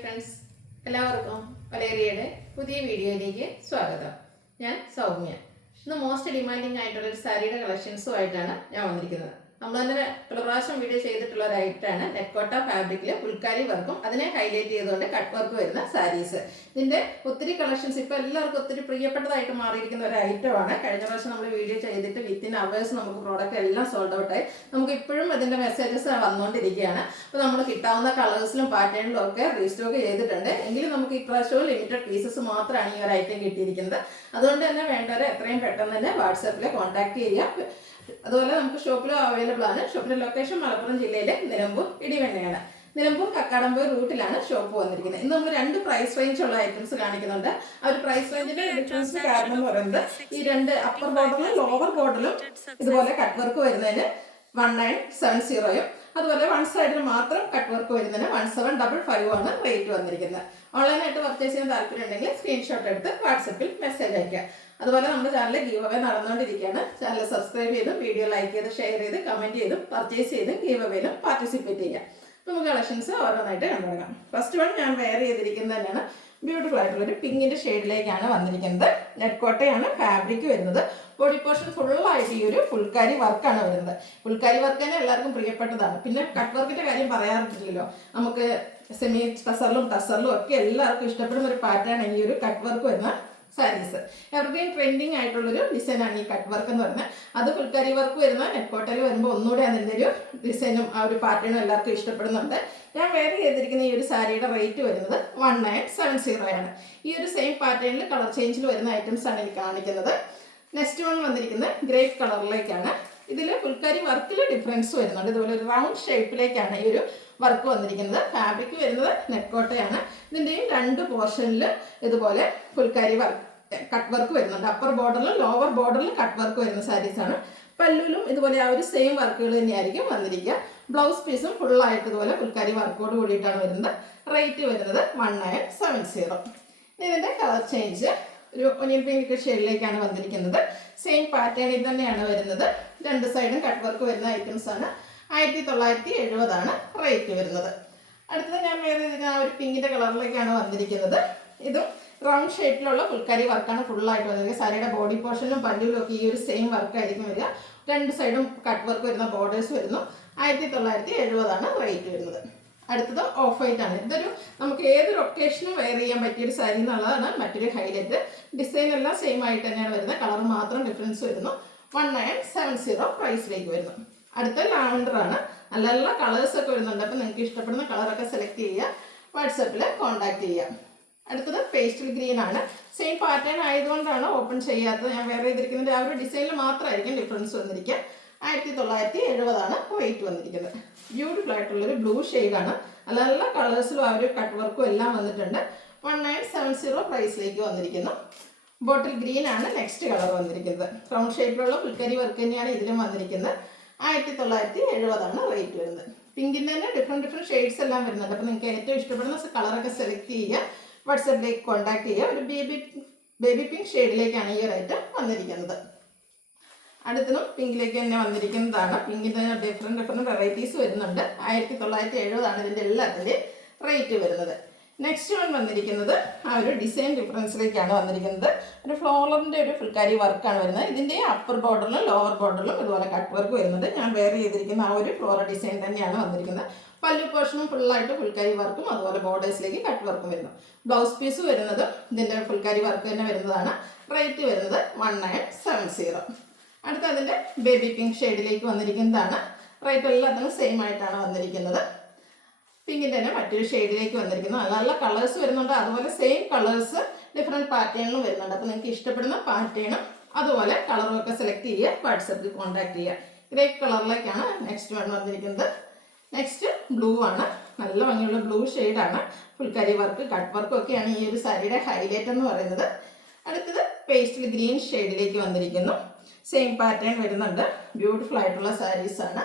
Friends, എല്ലാവർക്കും വലേറിയയുടെ പുതിയ വീഡിയോയിലേക്ക് സ്വാഗതം. ഞാൻ സൗമ്യ. ഇന്ന് മോസ്റ്റ് ഡിമാൻഡിങ് ആയിട്ടുള്ള ഒരു സാരിയുടെ കളക്ഷൻസുമായിട്ടാണ് ഞാൻ വന്നിരിക്കുന്നത്. നമ്മൾ തന്നെ പല പ്രാവശ്യം വീഡിയോ ചെയ്തിട്ടുള്ള ഒരു ഐറ്റമാണ് നെക്കോട്ട ഫാബ്രിക്കിൽ ഫുൾക്കാരി വർക്കും അതിനെ ഹൈലൈറ്റ് ചെയ്തുകൊണ്ട് കട്ട് വർക്ക് വരുന്ന സാരീസ്. ഇതിൻ്റെ ഒത്തിരി കളക്ഷൻസ് ഇപ്പോൾ എല്ലാവർക്കും ഒത്തിരി പ്രിയപ്പെട്ടതായിട്ട് മാറിയിരിക്കുന്ന ഒരു ഐറ്റമാണ്. കഴിഞ്ഞ പ്രാവശ്യം നമ്മൾ വീഡിയോ ചെയ്തിട്ട് വിത്തിൻ അവേഴ്സ് നമുക്ക് പ്രോഡക്റ്റ് എല്ലാം സോൾഡ് ഔട്ടായി. നമുക്ക് ഇപ്പോഴും അതിൻ്റെ മെസ്സേജസ് വന്നുകൊണ്ടിരിക്കുകയാണ്. അപ്പോൾ നമ്മൾ കിട്ടാവുന്ന കളേഴ്സിലും പാറ്റേണിലും ഒക്കെ റീസ്റ്റോക്ക് ചെയ്തിട്ടുണ്ട്. എങ്കിലും നമുക്ക് ഇപ്രാവശ്യവും ലിമിറ്റഡ് പീസസ് മാത്രമാണ് ഈ ഒരു ഐറ്റം കിട്ടിയിരിക്കുന്നത്. അതുകൊണ്ട് തന്നെ വേണ്ടവരെ എത്രയും പെട്ടെന്ന് തന്നെ വാട്സാപ്പിൽ കോൺടാക്ട് ചെയ്യാം. അതുപോലെ നമുക്ക് ഷോപ്പിലും അവൈലബിൾ ആണ്. ഷോപ്പിന്റെ ലൊക്കേഷൻ മലപ്പുറം ജില്ലയിലെ നിലമ്പൂർ ഇടിവണ്ണയാണ്. നിലമ്പൂർ കക്കാടംപൊയിൽ റൂട്ടിലാണ് ഷോപ്പ് വന്നിരിക്കുന്നത്. ഇന്ന് നമ്മൾ രണ്ട് പ്രൈസ് റേഞ്ച് ഉള്ള ഐറ്റംസ് കാണിക്കുന്നുണ്ട്. ആ ഒരു പ്രൈസ് റേഞ്ചിന്റെ ഡിഫറൻസ് കാരണം എന്ന് പറയുന്നത് ഈ രണ്ട് അപ്പർ ബോർഡറിലും ലോവർ ബോർഡറിലും ഇതുപോലെ കട്ട് വർക്ക് വരുന്നതിന് 1970 അതുപോലെ വൺ സൈഡിൽ മാത്രം കട്ട് വർക്ക് വരുന്നതിന് 1755 ആണ് റേറ്റ് വന്നിരിക്കുന്നത്. ഓൺലൈനായിട്ട് പർച്ചേസ് ചെയ്യാൻ താല്പര്യം ഉണ്ടെങ്കിൽ സ്ക്രീൻഷോട്ട് എടുത്ത് വാട്സപ്പിൽ മെസ്സേജ് അയക്കുക. അതുപോലെ നമ്മുടെ ചാനലിൽ ഗീവ് അവേ നടന്നുകൊണ്ടിരിക്കുകയാണ്. ചാനൽ സബ്സ്ക്രൈബ് ചെയ്തും വീഡിയോ ലൈക്ക് ചെയ്ത് ഷെയർ ചെയ്ത് കമൻറ്റ് ചെയ്തും പർച്ചേസ് ചെയ്തും ഗീവ് അവേയിലും പാർട്ടിസിപ്പേറ്റ് ചെയ്യാം. നമുക്ക് കളക്ഷൻസ് ഓരോന്നായിട്ട് കണ്ടുപിടിക്കാം. ഫസ്റ്റ് വൺ ഞാൻ വെയർ ചെയ്തിരിക്കുന്നത് തന്നെയാണ് ബ്യൂട്ടിഫുൾ ആയിട്ടുള്ളൊരു പിങ്കിൻ്റെ ഷെയ്ഡിലേക്കാണ് വന്നിരിക്കുന്നത്. നെറ്റ്കോട്ടയാണ് ഫാബ്രിക് വരുന്നത്. ബോഡി പോർഷൻ ഫുള്ളായിട്ട് ഈ ഒരു ഫുൾക്കാരി വർക്കാണ് വരുന്നത്. ഫുൾക്കാരി വർക്ക് തന്നെ എല്ലാവർക്കും പ്രിയപ്പെട്ടതാണ്. പിന്നെ കട്ട് വർക്കിൻ്റെ കാര്യം പറയാറില്ലല്ലോ. നമുക്ക് സെമി ടസറിലും ഒക്കെ എല്ലാവർക്കും ഇഷ്ടപ്പെടുന്ന ഒരു പാറ്റേൺ ഈ ഒരു കട്ട് വർക്ക് വരുന്ന സാരീസ്. എവർഗ്രീൻ ട്രെൻഡിങ് ആയിട്ടുള്ളൊരു ഡിസൈനാണ് ഈ കട്ട് വർക്ക് എന്ന് പറഞ്ഞാൽ. അത് ഫുൾക്കാരി വർക്ക് വരുന്ന നെറ്റ്കോട്ടയിൽ വരുമ്പോൾ ഒന്നുകൂടി അതിൻ്റെ ഒരു ഡിസൈനും ആ ഒരു പാറ്റേണും എല്ലാവർക്കും ഇഷ്ടപ്പെടുന്നുണ്ട്. ഞാൻ വെയർ ചെയ്തിരിക്കുന്ന ഈ ഒരു സാരിയുടെ റേറ്റ് വരുന്നത് 1970 ആണ്. ഈ ഒരു സെയിം പാറ്റേണിൽ കളർ ചേഞ്ചിൽ വരുന്ന ഐറ്റംസ് ആണ് ഈ കാണിക്കുന്നത്. നെക്സ്റ്റ് വൺ വന്നിരിക്കുന്നത് ഗ്രേപ്പ് കളറിലേക്കാണ്. ഇതിൽ ഫുൾക്കാരി വർക്കിൽ ഡിഫറൻസ് വരുന്നുണ്ട്. ഇതുപോലെ ഒരു റൗണ്ട് ഷേപ്പിലേക്കാണ് ഈ ഒരു വർക്ക് വന്നിരിക്കുന്നത്. ഫാബ്രിക് വരുന്നത് നെറ്റ്കോട്ടയാണ്. ഇതിൻ്റെയും രണ്ട് പോർഷനിൽ ഇതുപോലെ ഫുൾക്കാരി വർക്ക് കട്ട് വർക്ക് വരുന്നുണ്ട്. അപ്പർ ബോർഡറിലും ലോവർ ബോർഡറിലും കട്ട് വർക്ക് വരുന്ന സാരീസാണ്. പല്ലുലും ഇതുപോലെ ആ ഒരു സെയിം വർക്കുകൾ തന്നെയായിരിക്കും വന്നിരിക്കുക. ബ്ലൗസ് പീസും ഫുള്ളായിട്ട് ഇതുപോലെ ഫുൾക്കാരി വർക്കോട് കൂടിയിട്ടാണ് വരുന്നത്. റേറ്റ് വരുന്നത് 1970. ഇതിൻ്റെ കളർ ചേഞ്ച് ഒരു ഒനിയൻ പിങ്ക് ഷെയ്ഡിലേക്കാണ് വന്നിരിക്കുന്നത്. സെയിം പാറ്റേണിൽ തന്നെയാണ് വരുന്നത്. രണ്ട് സൈഡും കട്ട് വർക്ക് വരുന്ന ഐറ്റംസ് ആണ്. 1970 ആണ് റേറ്റ് വരുന്നത്. അടുത്തത് ഞാൻ വെയർ ചെയ്തിരിക്കുന്ന ആ ഒരു പിങ്കിൻ്റെ കളറിലേക്കാണ് വന്നിരിക്കുന്നത്. ഇതും റൗണ്ട് ഷേപ്പിലുള്ള ഫുൾക്കാരി വർക്കാണ് ഫുള്ളായിട്ട് വന്നിരിക്കുന്നത്. സാരിയുടെ ബോഡി പോർഷനിലും പല്ലുവിലും ഒക്കെ ഈ ഒരു സെയിം വർക്കായിരിക്കും വരിക. രണ്ട് സൈഡും കട്ട് വർക്ക് വരുന്ന ബോർഡേഴ്സ് വരുന്നു. 1970 ആണ് റേറ്റ് വരുന്നത്. അടുത്തത് ഓഫ് വൈറ്റ് ആണ്. ഇതൊരു നമുക്ക് ഏതൊരു ഒക്കേഷനും വെയർ ചെയ്യാൻ പറ്റിയൊരു സാരി എന്നുള്ളതാണ് മറ്റൊരു ഹൈലൈറ്റ്. ഡിസൈൻ എല്ലാം സെയിം ആയിട്ട് തന്നെയാണ് വരുന്നത്. കളർ മാത്രം ഡിഫറൻസ് വരുന്നു. 1970 പ്രൈസിലേക്ക് വരുന്നു. അടുത്ത ലാവൻഡർ ആണ്. നല്ല നല്ല കളേഴ്സ് ഒക്കെ വരുന്നുണ്ട്. അപ്പോൾ നിങ്ങൾക്ക് ഇഷ്ടപ്പെടുന്ന കളറൊക്കെ സെലക്ട് ചെയ്യുക. വാട്സാപ്പിൽ കോൺടാക്ട് ചെയ്യുക. അടുത്തത് പേസ്റ്റൽ ഗ്രീൻ ആണ്. സെയിം പാറ്റേൺ ആയതുകൊണ്ടാണ് ഓപ്പൺ ചെയ്യാത്തത്. ഞാൻ വേറെ ചെയ്തിരിക്കുന്നതിൻ്റെ ആ ഒരു ഡിസൈനിൽ മാത്രമായിരിക്കും ഡിഫറൻസ് വന്നിരിക്കുക. 1970 ആണ് റേറ്റ് വന്നിരിക്കുന്നത്. ബ്യൂട്ടിഫുൾ ആയിട്ടുള്ളൊരു ബ്ലൂ ഷെയ്ഡാണ്. നല്ല നല്ല കളേഴ്സിലും ആ ഒരു കട്ട് വർക്കും എല്ലാം വന്നിട്ടുണ്ട്. 1970 പ്രൈസിലേക്ക് വന്നിരിക്കുന്നു. ബോട്ടിൽ ഗ്രീൻ ആണ് നെക്സ്റ്റ് കളർ വന്നിരിക്കുന്നത്. റൗണ്ട് ഷേപ്പിലുള്ള ഫുൾക്കാരി വർക്ക് തന്നെയാണ് ഇതിലും വന്നിരിക്കുന്നത്. 1970 ആണ് റേറ്റ് വരുന്നത്. പിങ്കിൻ്റെ തന്നെ ഡിഫറെൻറ്റ് ഷെയ്ഡ്സ് എല്ലാം വരുന്നുണ്ട്. അപ്പോൾ നിങ്ങൾക്ക് ഏറ്റവും ഇഷ്ടപ്പെടുന്ന കളറൊക്കെ സെലക്ട് ചെയ്യുക. വാട്സാപ്പിലേക്ക് കോൺടാക്ട് ചെയ്യുക. ഒരു ബേബി പിങ്ക് ഷെയ്ഡിലേക്കാണ് ഈ ഒരു ഐറ്റം വന്നിരിക്കുന്നത്. അടുത്തതും പിങ്കിലേക്ക് തന്നെ വന്നിരിക്കുന്നതാണ്. പിങ്കിൻ്റെ ഡിഫറെൻറ്റ് വെറൈറ്റീസ് വരുന്നുണ്ട്. 1970 ആണ് ഇതിൻ്റെ എല്ലാത്തിൻ്റെയും റേറ്റ് വരുന്നത്. നെക്സ്റ്റ് വൺ വന്നിരിക്കുന്നത് ആ ഒരു ഡിസൈൻ ഡിഫറൻസിലേക്കാണ് വന്നിരിക്കുന്നത്. ഒരു ഫ്ലോറിൻ്റെ ഒരു ഫുൾക്കാരി വർക്കാണ് വരുന്നത്. ഇതിൻ്റെ അപ്പർ ബോർഡറിലും ലോവർ ബോർഡറിലും ഇതുപോലെ കട്ട് വർക്ക് വരുന്നത്. ഞാൻ വെയർ ചെയ്തിരിക്കുന്ന ആ ഒരു ഫ്ലോറൽ ഡിസൈൻ തന്നെയാണ് വന്നിരിക്കുന്നത്. പല്ലു പോർഷനും ഫുള്ളായിട്ട് ഫുൾക്കാരി വർക്കും അതുപോലെ ബോർഡേഴ്സിലേക്ക് കട്ട് വർക്കും വരുന്നു. ബ്ലൗസ് പീസ് വരുന്നത് ഇതിൻ്റെ ഫുൾക്കാരി വർക്ക് തന്നെ വരുന്നതാണ്. റേറ്റ് വരുന്നത് 1970. അടുത്ത അതിൻ്റെ ബേബി പിങ്ക് ഷെയ്ഡിലേക്ക് വന്നിരിക്കുന്നതാണ്. റേറ്റ് എല്ലാത്തിനും സെയിം ആയിട്ടാണ് വന്നിരിക്കുന്നത്. പിങ്കിൻ്റെ തന്നെ മറ്റൊരു ഷെയ്ഡിലേക്ക് വന്നിരിക്കുന്നു. നല്ല നല്ല കളേഴ്സ് വരുന്നുണ്ട്. അതുപോലെ സെയിം കളേഴ്സ് ഡിഫറെൻറ്റ് പാറ്റേണിലും വരുന്നുണ്ട്. അപ്പോൾ നിങ്ങൾക്ക് ഇഷ്ടപ്പെടുന്ന പാറ്റേണും അതുപോലെ കളറും ഒക്കെ സെലക്ട് ചെയ്യുക. വാട്സപ്പിൽ കോൺടാക്ട് ചെയ്യുക. ഗ്രേ കളറിലേക്കാണ് നെക്സ്റ്റ് വൺ വന്നിരിക്കുന്നത്. നെക്സ്റ്റ് ബ്ലൂ ആണ്. നല്ല ഭംഗിയുള്ള ബ്ലൂ ഷെയ്ഡാണ്. ഫുൾക്കാരി വർക്ക് കട്ട് വർക്കും ഒക്കെയാണ് ഈ ഒരു സാരിയുടെ ഹൈലൈറ്റ് എന്ന് പറയുന്നത്. അടുത്തത് പേസ്റ്റൽ ഗ്രീൻ ഷെയ്ഡിലേക്ക് വന്നിരിക്കുന്നു. സെയിം പാറ്റേൺ വരുന്നുണ്ട്. ബ്യൂട്ടിഫുൾ ആയിട്ടുള്ള സാരീസാണ്.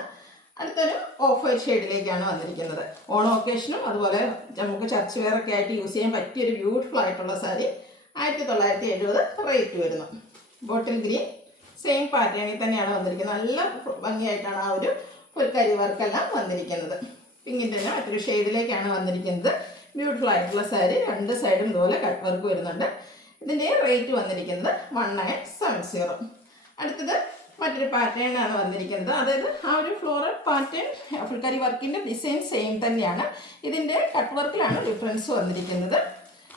അടുത്തൊരു ഓഫ് വൈറ്റ് ഷെയ്ഡിലേക്കാണ് വന്നിരിക്കുന്നത്. ഓണം ഒക്കേഷനും അതുപോലെ നമുക്ക് ചർച്ച് വെയറൊക്കെ ആയിട്ട് യൂസ് ചെയ്യാൻ പറ്റിയൊരു ബ്യൂട്ടിഫുൾ ആയിട്ടുള്ള സാരി. 1970 റേറ്റ് വരുന്നു. ബോട്ടിൽ ഗ്രീൻ സെയിം പാറ്റേണിൽ തന്നെയാണ് വന്നിരിക്കുന്നത്. നല്ല ഭംഗിയായിട്ടാണ് ആ ഒരു ഫുൾക്കാരി വർക്കെല്ലാം വന്നിരിക്കുന്നത്. പിങ്കിൻ്റെ തന്നെ മറ്റൊരു ഷെയ്ഡിലേക്കാണ് വന്നിരിക്കുന്നത്. ബ്യൂട്ടിഫുൾ ആയിട്ടുള്ള സാരി, രണ്ട് സൈഡും ഇതുപോലെ കട്ട് വർക്ക് വരുന്നുണ്ട്. ഇതിൻ്റെ റേറ്റ് വന്നിരിക്കുന്നത് 1970. അടുത്തത് മറ്റൊരു പാറ്റേൺ ആണ് വന്നിരിക്കുന്നത്. അതായത് ആ ഒരു ഫ്ലോറൽ പാറ്റേൺ ഫുൾക്കാരി വർക്കിൻ്റെ ഡിസൈൻ സെയിം തന്നെയാണ്. ഇതിൻ്റെ കട്ട് വർക്കിലാണ് ഡിഫറൻസ് വന്നിരിക്കുന്നത്.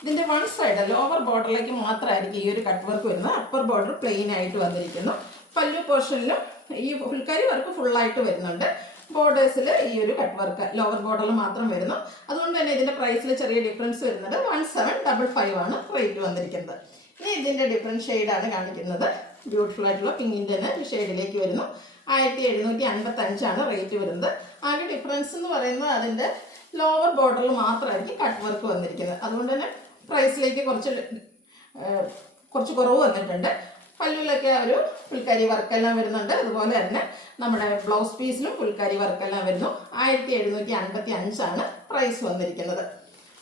ഇതിൻ്റെ വൺ സൈഡ് ലോവർ ബോർഡറിലേക്ക് മാത്രമായിരിക്കും ഈ ഒരു കട്ട് വർക്ക് വരുന്നത്. അപ്പർ ബോർഡർ പ്ലെയിൻ ആയിട്ട് വന്നിരിക്കുന്നു. പല്ലു പോർഷനിലും ഈ ഫുൾക്കാരി വർക്ക് ഫുള്ളായിട്ട് വരുന്നുണ്ട്. ബോർഡേഴ്സിൽ ഈ ഒരു കട്ട് വർക്ക് ലോവർ ബോർഡറിൽ മാത്രം വരുന്നു. അതുകൊണ്ട് തന്നെ ഇതിൻ്റെ പ്രൈസിൽ ചെറിയ ഡിഫറൻസ് വരുന്നത്. 1755 ആണ് റേറ്റ് വന്നിരിക്കുന്നത്. ഇനി ഇതിൻ്റെ ഡിഫറെൻറ്റ് ഷെയ്ഡാണ് കാണിക്കുന്നത്. ബ്യൂട്ടിഫുൾ ആയിട്ടുള്ള പിങ്കിൻ്റെ തന്നെ ഷെയ്ഡിലേക്ക് വരുന്നു. 1755 ആണ് റേറ്റ് വരുന്നത്. ആകെ ഡിഫറൻസ് എന്ന് പറയുന്നത് അതിൻ്റെ ലോവർ ബോർഡറിൽ മാത്രമായിരിക്കും കട്ട് വർക്ക് വന്നിരിക്കുന്നത്. അതുകൊണ്ട് തന്നെ പ്രൈസിലേക്ക് കുറച്ച് കുറവ് വന്നിട്ടുണ്ട്. പല്ലുവിലൊക്കെ ഒരു ഫുൾക്കാരി വർക്കെല്ലാം വരുന്നുണ്ട്. അതുപോലെ തന്നെ നമ്മുടെ ബ്ലൗസ് പീസിലും ഫുൾക്കാരി വർക്കെല്ലാം വരുന്നു. 1755 ആണ് പ്രൈസ് വന്നിരിക്കുന്നത്.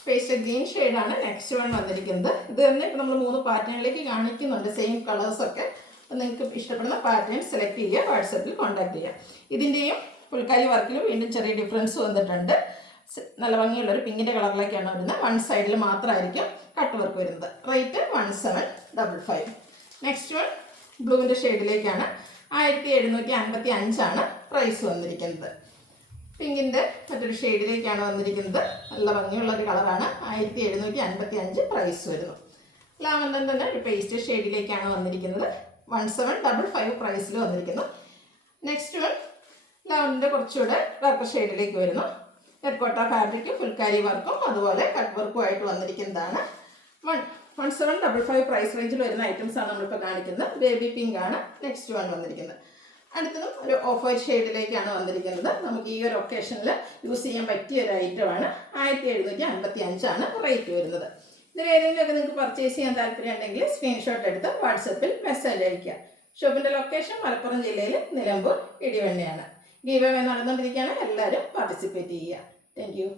പേസ്റ്റൽ ഗ്രീൻ ഷെയ്ഡാണ് നെക്സ്റ്റ് വൺ വന്നിരിക്കുന്നത്. ഇത് തന്നെ ഇപ്പോൾ നമ്മൾ 3 പാറ്റേണിലേക്ക് കാണിക്കുന്നുണ്ട്, സെയിം കളേഴ്സൊക്കെ. നിങ്ങൾക്ക് ഇഷ്ടപ്പെടുന്ന പാറ്റേൺ സെലക്ട് ചെയ്യുക, വാട്സപ്പിൽ കോൺടാക്ട് ചെയ്യുക. ഇതിൻ്റെയും ഫുൾക്കാരി വർക്കിലും വീണ്ടും ചെറിയ ഡിഫറൻസ് വന്നിട്ടുണ്ട്. നല്ല ഭംഗിയുള്ളൊരു പിങ്കിൻ്റെ കളറിലേക്കാണ് വരുന്നത്. വൺ സൈഡിൽ മാത്രമായിരിക്കും കട്ട് വർക്ക് വരുന്നത്. റേറ്റ് 1755. നെക്സ്റ്റ് വൺ ബ്ലൂവിൻ്റെ ഷെയ്ഡിലേക്കാണ്. 1755 ആണ് പ്രൈസ് വന്നിരിക്കുന്നത്. പിങ്കിൻ്റെ മറ്റൊരു ഷെയ്ഡിലേക്കാണ് വന്നിരിക്കുന്നത്. നല്ല ഭംഗിയുള്ളൊരു കളറാണ്. 1755 പ്രൈസ് വരുന്നു. ലാവൻഡർ തന്നെ ഒരു പേസ്റ്റ് ഷെയ്ഡിലേക്കാണ് വന്നിരിക്കുന്നത്. 1755 പ്രൈസിൽ വന്നിരിക്കുന്നു. നെക്സ്റ്റ് വൺ ലാവൻഡറിൻ്റെ കുറച്ചുകൂടെ ഡാർക്ക് ഷെയ്ഡിലേക്ക് വരുന്നു. ടെർക്കോട്ട ഫാബ്രിക് ഫുൾക്കാരി വർക്കും അതുപോലെ കട്ട് വർക്കും ആയിട്ട് വന്നിരിക്കുന്നതാണ്. 1755 പ്രൈസ് റേഞ്ചിൽ വരുന്ന ഐറ്റംസ് ആണ് നമ്മളിപ്പോൾ കാണിക്കുന്നത്. ബേബി പിങ്ക് ആണ് നെക്സ്റ്റ് വൺ വന്നിരിക്കുന്നത്. അടുത്തതും ഒരു ഓഫ് വൈറ്റ് ഷെയ്ഡിലേക്കാണ് വന്നിരിക്കുന്നത്. നമുക്ക് ഈ ഒരു ഒക്കേഷനിൽ യൂസ് ചെയ്യാൻ പറ്റിയ ഒരു ഐറ്റമാണ്. 1755 ആണ് റേറ്റ് വരുന്നത്. ഇതിൽ ഏതെങ്കിലുമൊക്കെ നിങ്ങൾക്ക് പർച്ചേസ് ചെയ്യാൻ താല്പര്യം ഉണ്ടെങ്കിൽ സ്ക്രീൻഷോട്ട് എടുത്ത് വാട്സപ്പിൽ മെസ്സേജ് അയയ്ക്കുക. ഷോപ്പിൻ്റെ ലൊക്കേഷൻ മലപ്പുറം ജില്ലയിൽ നിലമ്പൂർ ഇടിവണ്ണയാണ്. ഗീവ് അവേ നടന്നുകൊണ്ടിരിക്കുകയാണ്. എല്ലാവരും പാർട്ടിസിപ്പേറ്റ് ചെയ്യുക. Thank you.